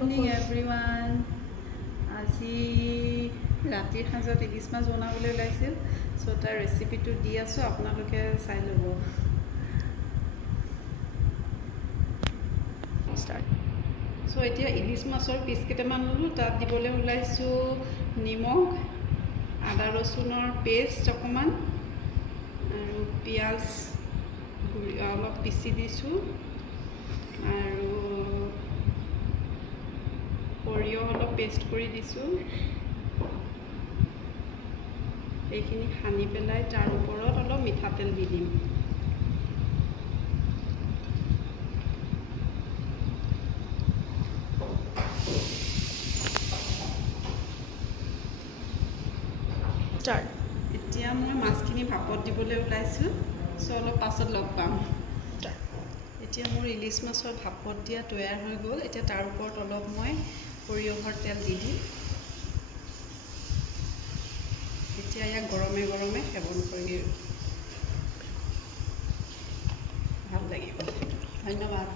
evening everyone আজি ৰাতিৰ সাঁজত ইলিছ মাছ বনাবলৈ ওলাইছিল চ' তাৰ ৰেচিপিটো দি আছোঁ আপোনালোকে চাই ল'ব চ' এতিয়া ইলিছ মাছৰ পিচ কেইটামান ল'লোঁ তাত দিবলৈ ওলাইছোঁ নিমখ আদা ৰচুনৰ পেষ্ট অকণমান আৰু পিঁয়াজ অলপ পিচি দিছোঁ আৰু সৰিয়হ অলপ পেষ্ট কৰি দিছোঁ এইখিনি সানি পেলাই তাৰ ওপৰত অলপ মিঠাতেল দি দিম এতিয়া মই মাছখিনি ভাপত দিবলৈ ওলাইছোঁ চ' অলপ পাছত লগ পাম এতিয়া মোৰ ইলিছ মাছৰ ভাপত দিয়া তৈয়াৰ হৈ গ'ল এতিয়া তাৰ ওপৰত অলপ মই সৰিয়হৰ তেল দি দিম এতিয়া ইয়াক গৰমে গৰমে সেৱন কৰি ভাল লাগিব ধন্যবাদ